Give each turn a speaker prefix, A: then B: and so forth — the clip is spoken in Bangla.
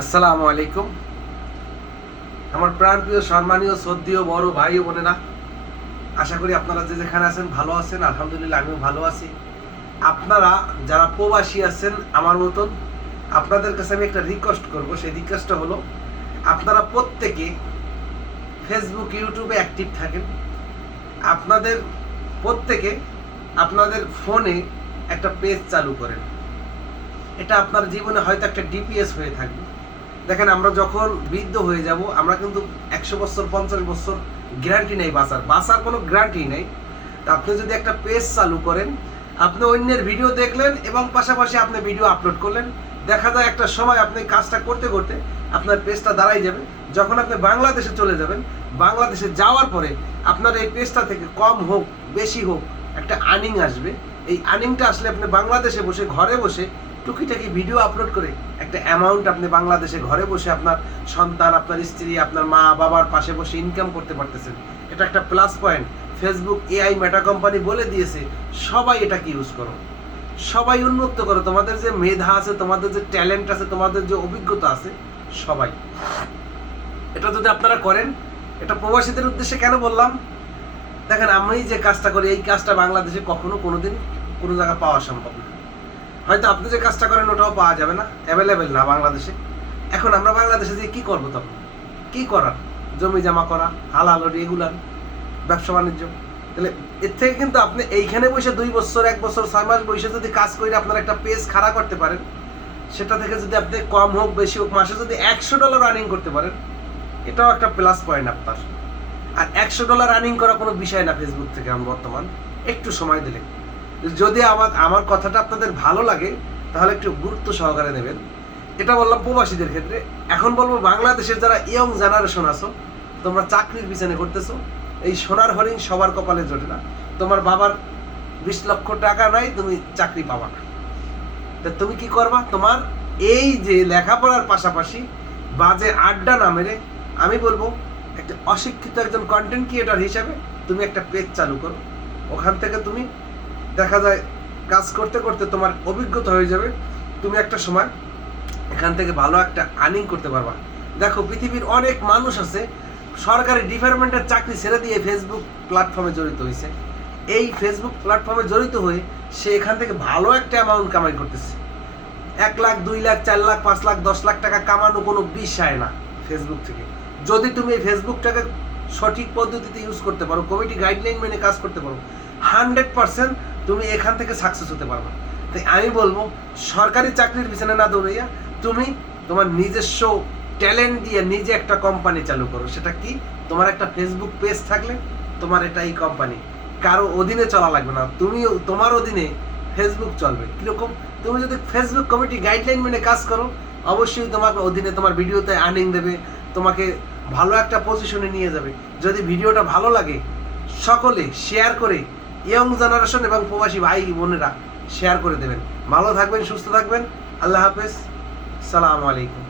A: আসসালামু আলাইকুম। আমার প্রাণপ্রিয়, সম্মানীয়, শ্রদ্ধীয় বড় ভাই বোনেরা, আশা করি আপনারা যে যেখানে আছেন ভালো আছেন, আলহামদুলিল্লাহ আমিও ভালো আছি। আপনারা যারা প্রবাসী আছেন আমার মতন, আপনাদের কাছে আমি একটা রিকোয়েস্ট করব। সেই রিকোয়েস্টটা হলো, আপনারা প্রত্যেকে ফেসবুক ইউটিউবে অ্যাক্টিভ থাকেন। আপনাদের, প্রত্যেকে আপনাদের ফোনে একটা পেজ চালু করেন। এটা আপনার জীবনে হয়তো একটা ডিপিএস হয়ে থাকবে। দেখেন, আমরা যখন বৃদ্ধ হয়ে যাব, আমরা কিন্তু একশো বছর, পঞ্চাশ বছর গ্যারান্টি নেই বাঁচার। বাঁচার কোনো গ্যারান্টি নেই। তা আপনি যদি একটা পেজ চালু করেন, আপনি অন্যের ভিডিও দেখলেন এবং পাশাপাশি আপনি ভিডিও আপলোড করলেন, দেখা যায় একটা সময় আপনি কাজটা করতে করতে আপনার পেজটা দাঁড়াই যাবে। যখন আপনি বাংলাদেশে চলে যাবেন, বাংলাদেশে যাওয়ার পরে আপনার এই পেজটা থেকে কম হোক, বেশি হোক, একটা আর্নিং আসবে। এই আর্নিংটা আসলে আপনি বাংলাদেশে বসে, ঘরে বসে টুকিটাকি ভিডিও আপলোড করে একটা অ্যামাউন্ট আপনি বাংলাদেশে ঘরে বসে আপনার সন্তান, আপনার স্ত্রী, আপনার মা, বাবার পাশে বসে ইনকাম করতে পারতেছেন। এটা একটা plus point Facebook AI Meta company বলে দিয়েছে, সবাই এটাকে ইউজ করো। সবাই উন্মুক্ত করো। তোমাদের যে মেধা আছে, তোমাদের যে ট্যালেন্ট আছে, তোমাদের যে অভিজ্ঞতা আছে, সবাই। এটা যদি আপনারা করেন, এটা প্রবাসীদের উদ্দেশ্যে কেন বললাম? দেখেন, আমি যে কাজটা করি, এই কাজটা বাংলাদেশে কখনো কোনোদিন কোনো জায়গায় পাওয়া সম্ভব না। হয়তো আপনি যে কাজটা করেন ওটাও পাওয়া যাবে না অ্যাভেলেবেল না বাংলাদেশে। এখন আমরা বাংলাদেশে যে কি করব তখন? কি করার? জমি জমা করা, হালাল রেগুলার ব্যবসা বাণিজ্য। তাহলে এর থেকে কিন্তু আপনি এইখানে বসে দুই বছর, এক বছর, ছয় মাস বসে যদি কাজ করে আপনার একটা পেজ খাড়া করতে পারেন, সেটা থেকে যদি আপনি কম হোক, বেশি হোক, মাসে যদি একশো ডলার রানিং করতে পারেন, এটাও একটা প্লাস পয়েন্ট আপনার। আর একশো ডলার রানিং করা কোনো বিষয় না ফেসবুক থেকে আমি বর্তমান। একটু সময় দিলে। যদি আমার আমার কথাটা আপনাদের ভালো লাগে, তাহলে একটু গুরুত্ব সহকারে নেবেন। এটা বললাম প্রবাসীদের ক্ষেত্রে। এখন বলব বাংলাদেশের যারা ইয়ং জেনারেশন আছো, তোমরা চাকরির পিছনে করতেছো এই সোনার হরিণ সবার কপালে জোটে না। তোমার বাবার বিশ লক্ষ টাকা নাই, তুমি চাকরি পাবা না। তা তুমি কি করবা? তোমার এই যে লেখাপড়ার পাশাপাশি বাজে আড্ডা না মেরে, আমি বলব একটা অশিক্ষিত একজন কন্টেন্ট ক্রিয়েটার হিসাবে তুমি একটা পেজ চালু করো। ওখান থেকে তুমি দেখা যায় কাজ করতে করতে তোমার অভিজ্ঞতা হয়ে যাবে। তুমি একটা সময় এখান থেকে ভালো একটা আর্নিং করতে পারবা। দেখো, পৃথিবীর অনেক মানুষ আছে, সরকারি ডিপার্টমেন্টের চাকরি ছেড়ে দিয়ে ফেসবুক প্ল্যাটফর্মে জড়িত হয়েছে। এই ফেসবুক প্ল্যাটফর্মে জড়িত হয়ে সে এখান থেকে ভালো একটা অ্যামাউন্ট কামাই করতেছে। এক লাখ, দুই লাখ, চার লাখ, পাঁচ লাখ, দশ লাখ টাকা কামানো কোনো বিষয় না ফেসবুক থেকে। যদি তুমি এই ফেসবুকটাকে সঠিক পদ্ধতিতে ইউজ করতে পারো কমিটি গাইডলাইন মেনে কাজ করতে পারো হান্ড্রেড পার্সেন্ট তুমি এখান থেকে সাকসেস হতে পারবে। তাই আমি বলব, সরকারি চাকরির পিছনে না দৌড়াইয়া তুমি তোমার নিজস্ব ট্যালেন্ট দিয়ে নিজে একটা কোম্পানি চালু করো। সেটা কি? তোমার একটা ফেসবুক পেজ থাকলে তোমার এটা এই কোম্পানি কারও অধীনে চলা লাগবে না। তুমি তোমার অধীনে ফেসবুক চলবে। কীরকম? তুমি যদি ফেসবুক কমিটি গাইডলাইন মেনে কাজ করো, অবশ্যই তোমার অধীনে তোমার ভিডিওতে আর্নিং দেবে, তোমাকে ভালো একটা পজিশনে নিয়ে যাবে। যদি ভিডিওটা ভালো লাগে, সকলে শেয়ার করে ইয়ং জেনারেশন এবং প্রবাসী ভাই বোনেরা শেয়ার করে দেবেন। ভালো থাকবেন, সুস্থ থাকবেন। আল্লাহ হাফেজ। সালাম আলাইকুম।